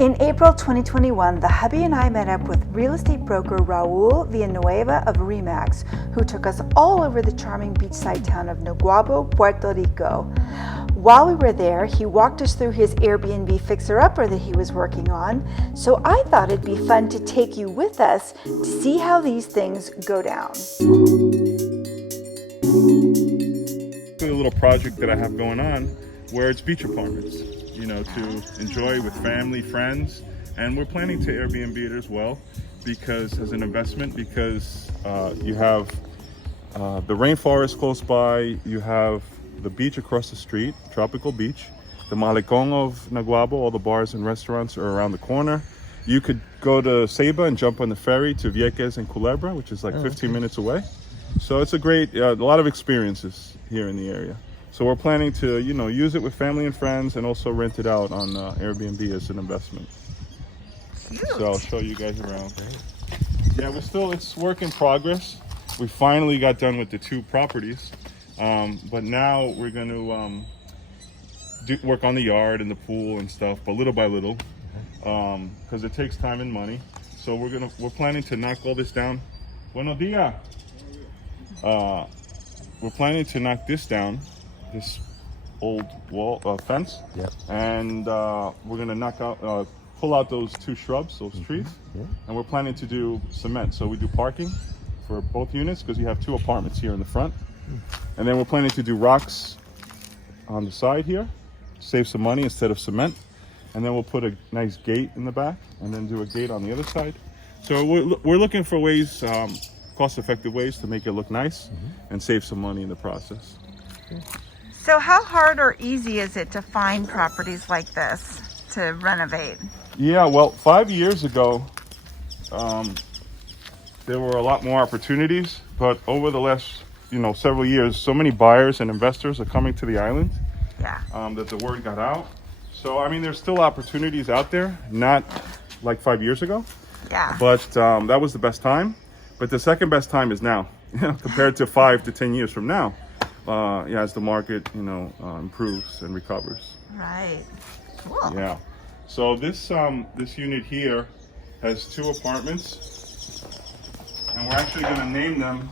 In April 2021, the hubby and I met up with real estate broker Raul Villanueva of ReMax, who took us all over the charming beachside town of Naguabo, Puerto Rico. While we were there, he walked us through his Airbnb fixer-upper that he was working on, so I thought it'd be fun to take you with us to see how these things go down. A little project that I have going on where it's beach apartments, to enjoy with family, friends, and we're planning to Airbnb it as well because as an investment, because you have the rainforest close by, you have the beach across the street, tropical beach, the Malecón of Naguabo, all the bars and restaurants are around the corner. You could go to Ceiba and jump on the ferry to Vieques and Culebra, which is like 15 minutes away. So it's a great, a lot of experiences here in the area. So we're planning to, use it with family and friends and also rent it out on Airbnb as an investment. Cute. So I'll show you guys around. Yeah, it's work in progress. We finally got done with the 2 properties, but now we're going to work on the yard and the pool and stuff, but little by little, because it takes time and money. So we're planning to knock all this down. Buenos dias. We're planning to knock this down, this old wall fence, and we're gonna pull out those 2 shrubs, those trees, and we're planning to do cement. So we do parking for both units because you have 2 apartments here in the front, and then we're planning to do rocks on the side here, save some money instead of cement, and then we'll put a nice gate in the back, and then do a gate on the other side. So we're looking for ways, cost-effective ways to make it look nice and save some money in the process. So how hard or easy is it to find properties like this to renovate? Yeah, well, 5 years ago, there were a lot more opportunities, but over the last, several years, so many buyers and investors are coming to the island that the word got out. So, there's still opportunities out there, not like 5 years ago, but that was the best time. But the second best time is now, compared to 5 to 10 years from now. As the market, improves and recovers. Right. Cool. Yeah. So this unit here has 2 apartments, and we're actually going to name them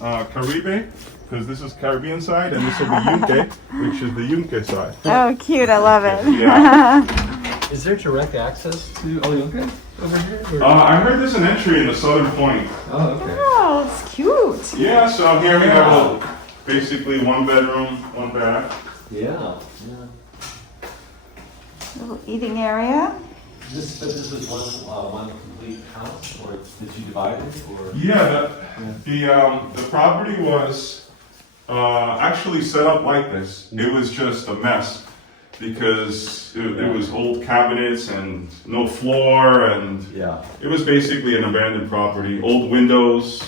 Caribe, because this is Caribbean side, and this will be Yunque, which is the Yunque side. Oh, cute! I love it. Yeah. Is there direct access to Yunque over here? I heard there's an entry in the southern point. Oh, okay. Oh, it's cute. Yeah. So here we have basically 1 bedroom, 1 bath. Yeah. Little eating area. This was one complete house, or did you divide it? Or? Yeah, the property was actually set up like this. It was just a mess because it was old cabinets and no floor, and it was basically an abandoned property. Old windows.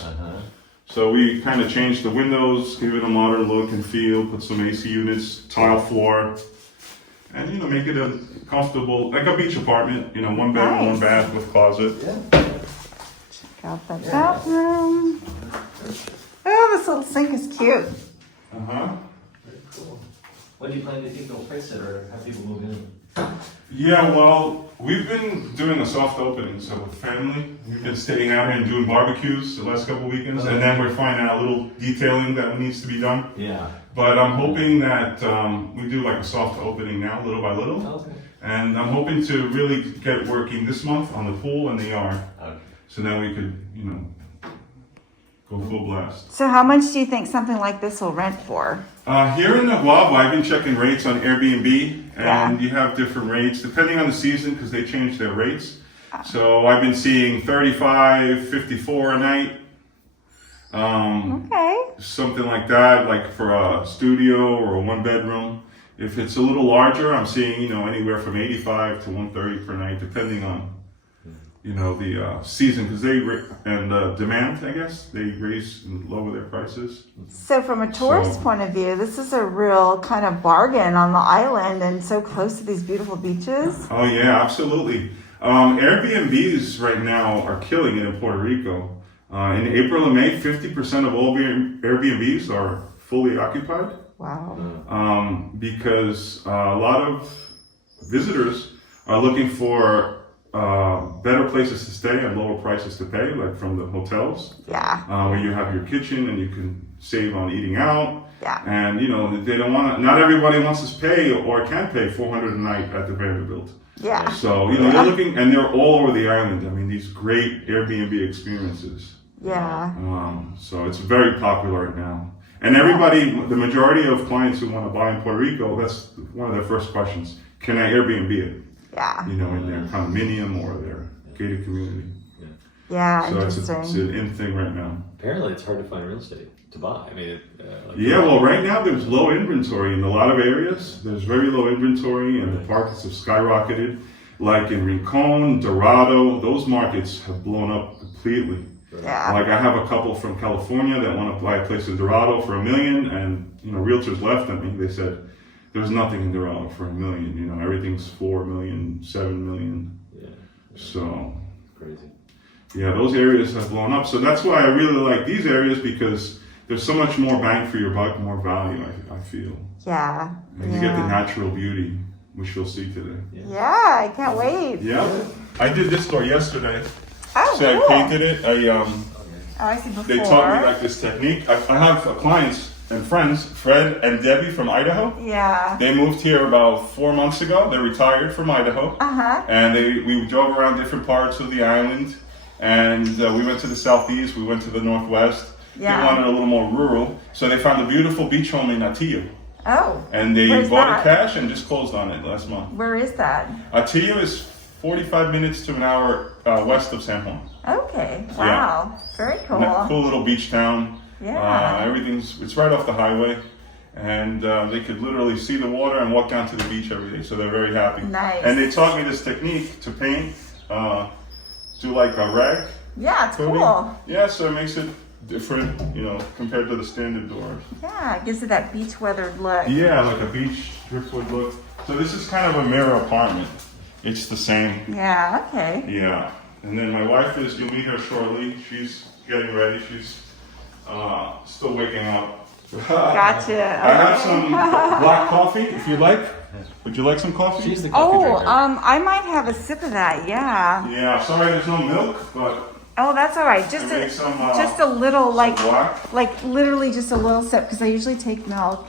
So we kind of changed the windows, gave it a modern look and feel, put some AC units, tile floor, and make it a comfortable, like a beach apartment. 1 bedroom, 1 bath with closet. Check out the bathroom. Oh, this little sink is cute. Very cool. When do you plan to think they'll fix it or have people move in? Yeah, well, we've been doing a soft opening, so with family, we've been staying out here and doing barbecues the last couple of weekends, and then we're finding out a little detailing that needs to be done. Yeah. But I'm hoping that we do like a soft opening now, little by little. Okay. And I'm hoping to really get working this month on the pool and the yard. Okay. So then we could, go full blast. So how much do you think something like this will rent for? Here in Naguabo, I've been checking rates on Airbnb, and you have different rates depending on the season because they change their rates. So I've been seeing 35, 54 a night. Something like that, like for a studio or a 1 bedroom. If it's a little larger, I'm seeing, anywhere from 85 to 130 per night, depending on, the season, because and demand, I guess, they raise and lower their prices. So from a tourist point of view, this is a real kind of bargain on the island and so close to these beautiful beaches. Oh yeah, absolutely. Airbnbs right now are killing it in Puerto Rico. In April and May, 50% of all Airbnbs are fully occupied. Wow. Because a lot of visitors are looking for better places to stay and lower prices to pay, like from the hotels, where you have your kitchen and you can save on eating out. And you know, they don't want to. Not everybody wants to pay or can pay $400 a night at the Vanderbilt. So you know, they're looking, and they're all over the island. I mean, these great Airbnb experiences. So it's very popular right now. And everybody, the majority of clients who want to buy in Puerto Rico, that's one of their first questions. Can I Airbnb it? You know, in their condominium or their gated community. So interesting. It's an in thing right now. Apparently, it's hard to find real estate to buy. I mean, well, right now there's low inventory in a lot of areas. There's very low inventory, and the markets have skyrocketed. Like in Rincon, Dorado, those markets have blown up completely. Like I have a couple from California that want to buy a place in Dorado for $1 million, and you know, realtors left at me. They said there's nothing in Dorado for $1 million. You know, everything's $4 million, $7 million. So crazy. Those areas have blown up. So that's why I really like these areas, because there's so much more bang for your buck, more value, I feel. And you get the natural beauty, which you'll see today. I can't wait. I did this door yesterday. Oh, So cool. I painted it. I see before. They taught me like this technique. I have clients and friends, Fred and Debbie from Idaho. They moved here about 4 months ago. They retired from Idaho. And we drove around different parts of the island. And we went to the southeast, we went to the northwest. They wanted a little more rural. So they found a beautiful beach home in Atillo. And they bought it cash and just closed on it last month. Where is that? Atillo is 45 minutes to an hour west of San Juan. Wow. Very cool. Cool little beach town. It's right off the highway. And they could literally see the water and walk down to the beach every day. So they're very happy. And they taught me this technique to paint. Do like a rag. It's cool. So it makes it different, you know, compared to the standard doors. It gives it that beach weathered look. Like a beach driftwood look. So this is kind of a mirror apartment. It's the same. And then my wife you'll meet her shortly. She's getting ready. She's still waking up. Gotcha. I have some black coffee if you'd like. Would you like some coffee? She's the coffee drinker. I might have a sip of that. Sorry there's no milk, but that's all right. Just a little, like literally just a little sip, because I usually take milk.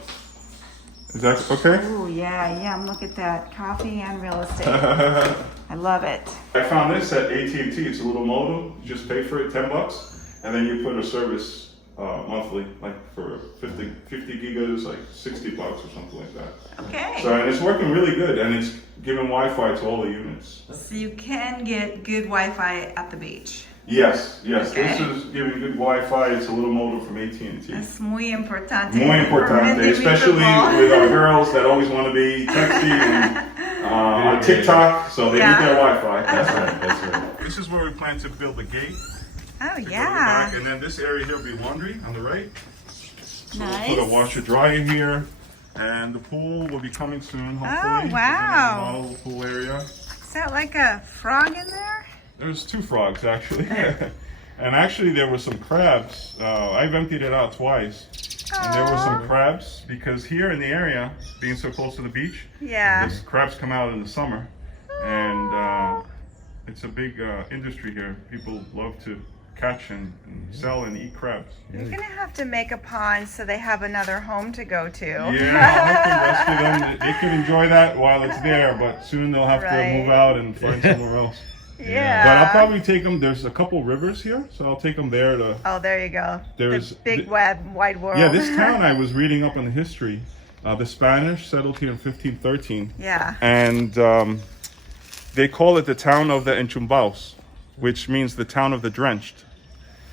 Is that okay? Look at that, coffee and real estate. I love it. I found this at AT&T. It's a little modem. You just pay for it, $10, and then you put a service monthly, like for 50 gigas, like $60 or something like that. So and it's working really good, and it's giving Wi-Fi to all the units. So you can get good Wi-Fi at the beach. Yes. This is giving good Wi-Fi. It's a little modem from AT&T. Es muy importante. Muy importante, especially with our girls that always want to be texting and on TikTok, so they need their Wi-Fi. That's right. This is where we plan to build the gate. And then this area here will be laundry on the right. Put a washer dryer here, and the pool will be coming soon, hopefully. Model pool area. Is that like a frog in there? There's 2 frogs actually. And actually there were some crabs. I've emptied it out twice. And there were some crabs, because here in the area, being so close to the beach, these crabs come out in the summer. And it's a big industry here. People love to catch and sell and eat crabs. You're gonna have to make a pond so they have another home to go to. I'll have to rescue them. They can enjoy that while it's there, but soon they'll have to move out and find somewhere else. But I'll probably take them. There's a couple rivers here, so I'll take them there to. There you go. There's the big wide world. This town, I was reading up on the history. The Spanish settled here in 1513. And they call it the town of the Enchumbados, which means the town of the drenched,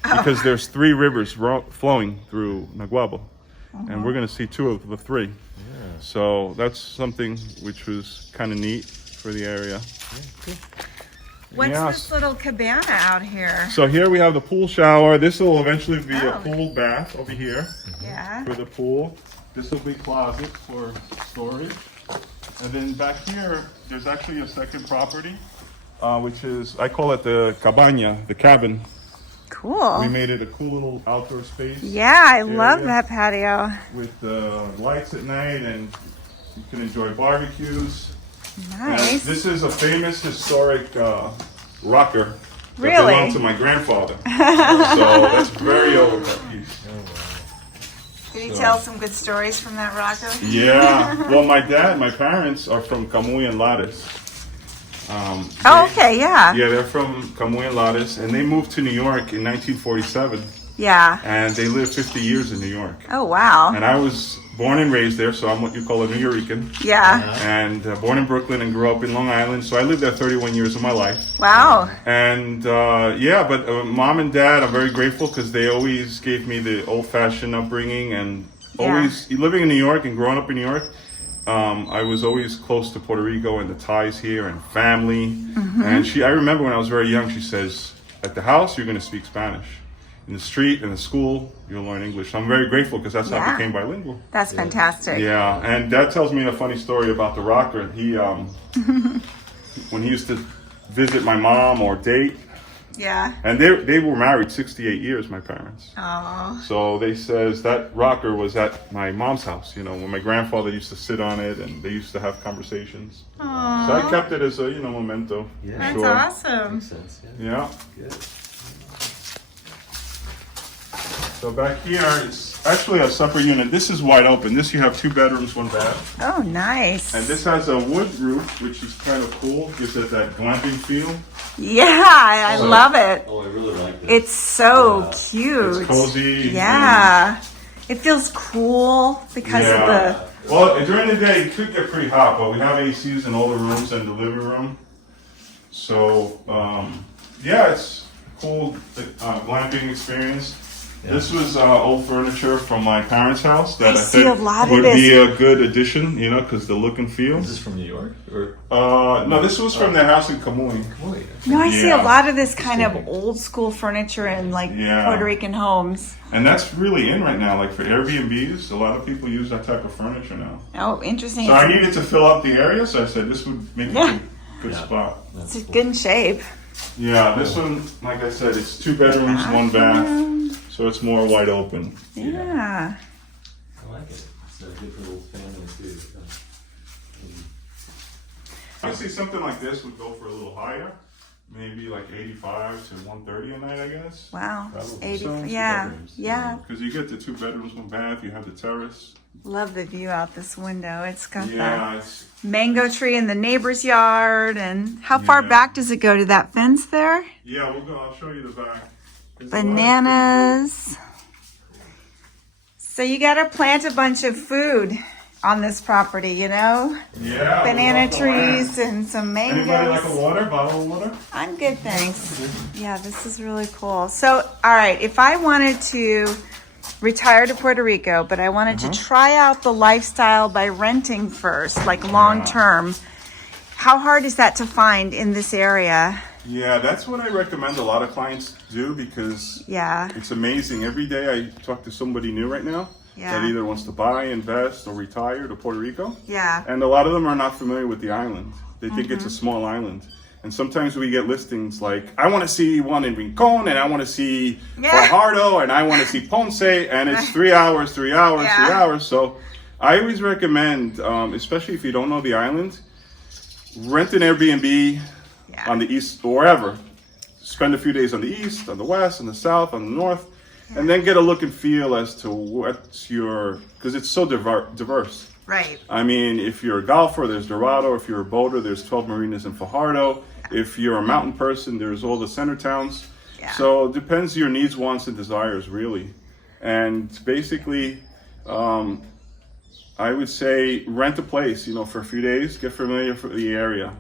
because there's 3 rivers flowing through Naguabo, and we're going to see 2 of the 3. So that's something which was kind of neat for the area. What's this little cabana out here? So here we have the pool shower. This will eventually be a pool bath over here for the pool. This will be closets for storage. And then back here, there's actually a second property, which is, I call it the cabana, the cabin. Cool. We made it a cool little outdoor space. I love that patio. With lights at night, and you can enjoy barbecues. And Nice. this is a famous historic rocker that Really? belonged to my grandfather. So that's very old, that piece. Can you tell some good stories from that rocker? Yeah. Well, my parents are from Camuy and Lares. Oh, okay, yeah. Yeah, they're from Camuy and Lares, and they moved to New York in 1947, Yeah. and they lived 50 years in New York. Oh, wow. And I was born and raised there, so I'm what you call a New Yorican. Yeah. And born in Brooklyn and grew up in Long Island, so I lived there 31 years of my life. Wow. And but mom and dad, I'm very grateful because they always gave me the old-fashioned upbringing, and always living in New York and growing up in New York. I was always close to Puerto Rico and the ties here and family. And I remember when I was very young, she says, at the house, you're going to speak Spanish. In the street, in the school, you'll learn English. So I'm very grateful because that's how I became bilingual. That's fantastic. Yeah, and Dad tells me a funny story about the rocker. He, when he used to visit my mom or date, Yeah. and they were married 68 years, my parents. Oh. So they says that rocker was at my mom's house, when my grandfather used to sit on it and they used to have conversations. Aww. So I kept it as a, memento. Yeah. for That's sure. awesome. Makes sense, yeah. Yeah. Good. So back here, it's actually a separate unit. This is wide open. This you have 2 bedrooms, 1 bath. Oh, nice. And this has a wood roof, which is kind of cool. Gives it that glamping feel. Yeah, I love it. Oh, I really like that. It's so Yeah. cute. It's cozy. Yeah. It feels cool because of the. Well, during the day it could get pretty hot, but we have ACs in all the rooms and the living room. So, it's a cool glamping experience. Yeah. This was old furniture from my parents' house that I see a think lot of would this. be a good addition, because the look and feel. Is this from New York? Or No, this was from their house in Camuy. Kuwait? No, I see a Yeah. lot of this kind of old school furniture in Yeah. Puerto Rican homes. And that's really in right now. Like for Airbnbs, a lot of people use that type of furniture now. Oh, interesting. So I needed to fill up the area, so I said this would make Yeah. a good Yeah. spot. That's It's cool. good in shape. Yeah, this one, like I said, it's 2 bedrooms, 1 bath, so it's more wide open. Yeah. I like it. It's good for the little family too. Honestly, something like this would go for a little higher, maybe like 85 to 130 a night, I guess. Wow. Probably. 80. So, Yeah. bedrooms. Yeah. Because you get the 2 bedrooms, 1 bath, you have the terrace. Love the view out this window. It's got Yeah, the it's, mango tree in the neighbor's yard. And how far Yeah. back does it go to that fence there? yeah, I'll show you the back. There's a lot of- Bananas. So you got to plant a bunch of food on this property, Yeah. banana we love the land. trees and some Anybody like a mangoes. water, bottle of water? I'm good, thanks. Yeah, this is really cool. So, all right, if I wanted to retire to Puerto Rico, but I wanted to try out the lifestyle by renting first, like long term, how hard is that to find in this area? Yeah, that's what I recommend a lot of clients do because Yeah, it's amazing. Every day I talk to somebody new right now that Yeah. either wants to buy, invest, or retire to Puerto Rico. yeah, And a lot of them are not familiar with the island. They think it's a Mm-hmm. small island. And sometimes we get listings like, I want to see one in Rincon, and I want to see Yeah. Fajardo, and I want to see Ponce, and it's 3 hours, 3 hours, Yeah. 3 hours. So I always recommend, especially if you don't know the island, rent an Airbnb yeah. on the east or wherever. Spend a few days on the east, on the west, on the south, on the north, and then get a look and feel as to what's because it's so diverse. Right. I mean, if you're a golfer, there's Dorado. If you're a boater, there's 12 marinas in Fajardo. If you're a mountain person, there's all the center towns. Yeah. So it depends your needs, wants, and desires, really. And basically, I would say rent a place, for a few days, get familiar with the area.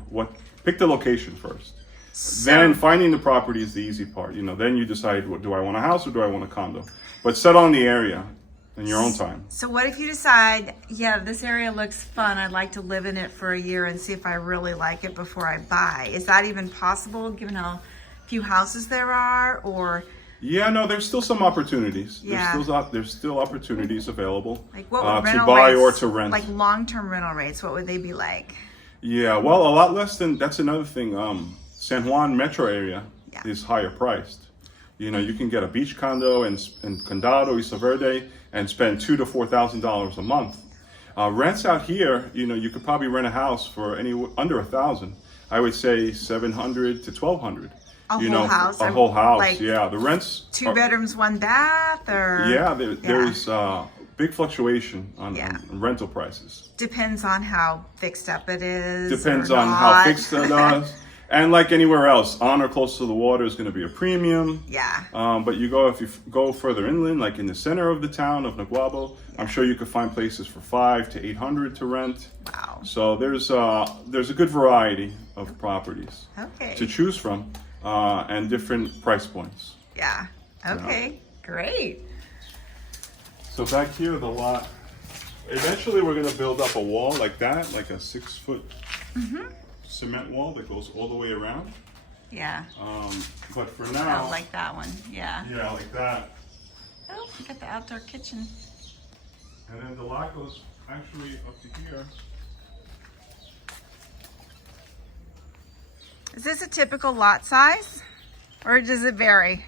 Pick the location first. Then finding the property is the easy part. Then you decide, do I want a house or do I want a condo? But settle on the area in your own time. So what if you decide, yeah, this area looks fun, I'd like to live in it for a year and see if I really like it before I buy? Is that even possible given how few houses there are, or Yeah, no, there's still some opportunities. Yeah. There's still opportunities available like what would to rental buy rates, or to rent. like long-term rental rates, what would they be like? Yeah, well, a lot less than, that's another thing. San Juan metro area Yeah. is higher priced. You can get a beach condo in Condado, Isla Verde, and spend $2,000 to $4,000 a month. Rents out here, you know, you could probably rent a house for under 1,000. I would say 700 to 1,200. A whole house? A whole house, like yeah. The rents. 2 bedrooms, 1 bath, or? Yeah, there's big fluctuation on rental prices. Depends on how fixed up it is. Depends or on not. how fixed it is. And like anywhere else, on or close to the water is going to be a premium. Yeah. But if you go further inland, like in the center of the town of Naguabo, I'm sure you could find places for 500 to 800 to rent. Wow. So there's a good variety of properties to choose from, and different price points. Yeah. Okay. Great. So back here, the lot. Eventually, we're going to build up a wall like that, like a 6-foot. Cement wall that goes all the way around. Yeah. But for now, like that one. Yeah. Yeah, like that. Oh, we got the outdoor kitchen. And then the lot goes actually up to here. Is this a typical lot size, or does it vary?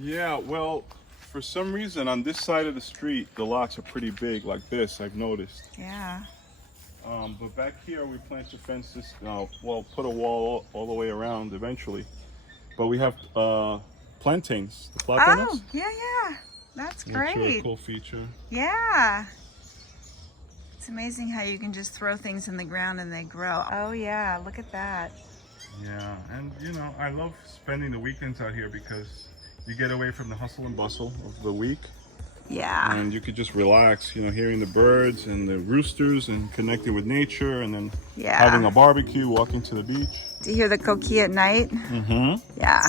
Yeah, well, for some reason on this side of the street, the lots are pretty big, like this. I've noticed. Yeah. But back here, we plan to fence this. Put a wall all the way around eventually. But we have plantains. The platanos. Oh, yeah. That's great. That's a really cool feature. Yeah. It's amazing how you can just throw things in the ground and they grow. Oh yeah, look at that. Yeah, and you know, I love spending the weekends out here because you get away from the hustle and bustle of the week. Yeah. And you could just relax, you know, hearing the birds and the roosters and connecting with nature, and then having a barbecue, walking to the beach. Do you hear the coqui at night? Mm-hmm. Yeah.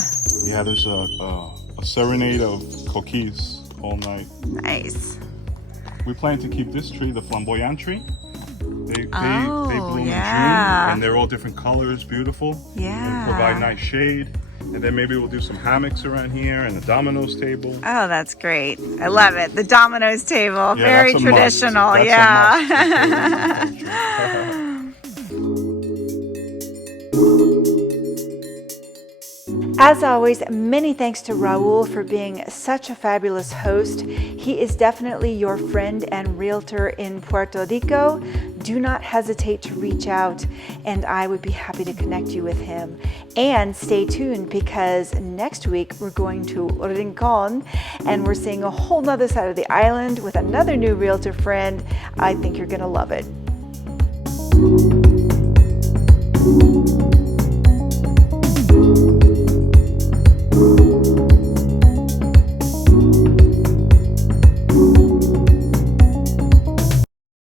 Yeah, there's a serenade of coquis all night. Nice. We plan to keep this tree, the flamboyant tree. They bloom in June, and they're all different colors, beautiful. Yeah. They provide nice shade. And then maybe we'll do some hammocks around here and a Domino's table. Oh, that's great. I love it. The Domino's table. Yeah, very traditional. That's As always, many thanks to Raul for being such a fabulous host. He is definitely your friend and realtor in Puerto Rico. Do not hesitate to reach out, and I would be happy to connect you with him. And stay tuned, because next week we're going to Rincon and we're seeing a whole nother side of the island with another new realtor friend. I think you're going to love it.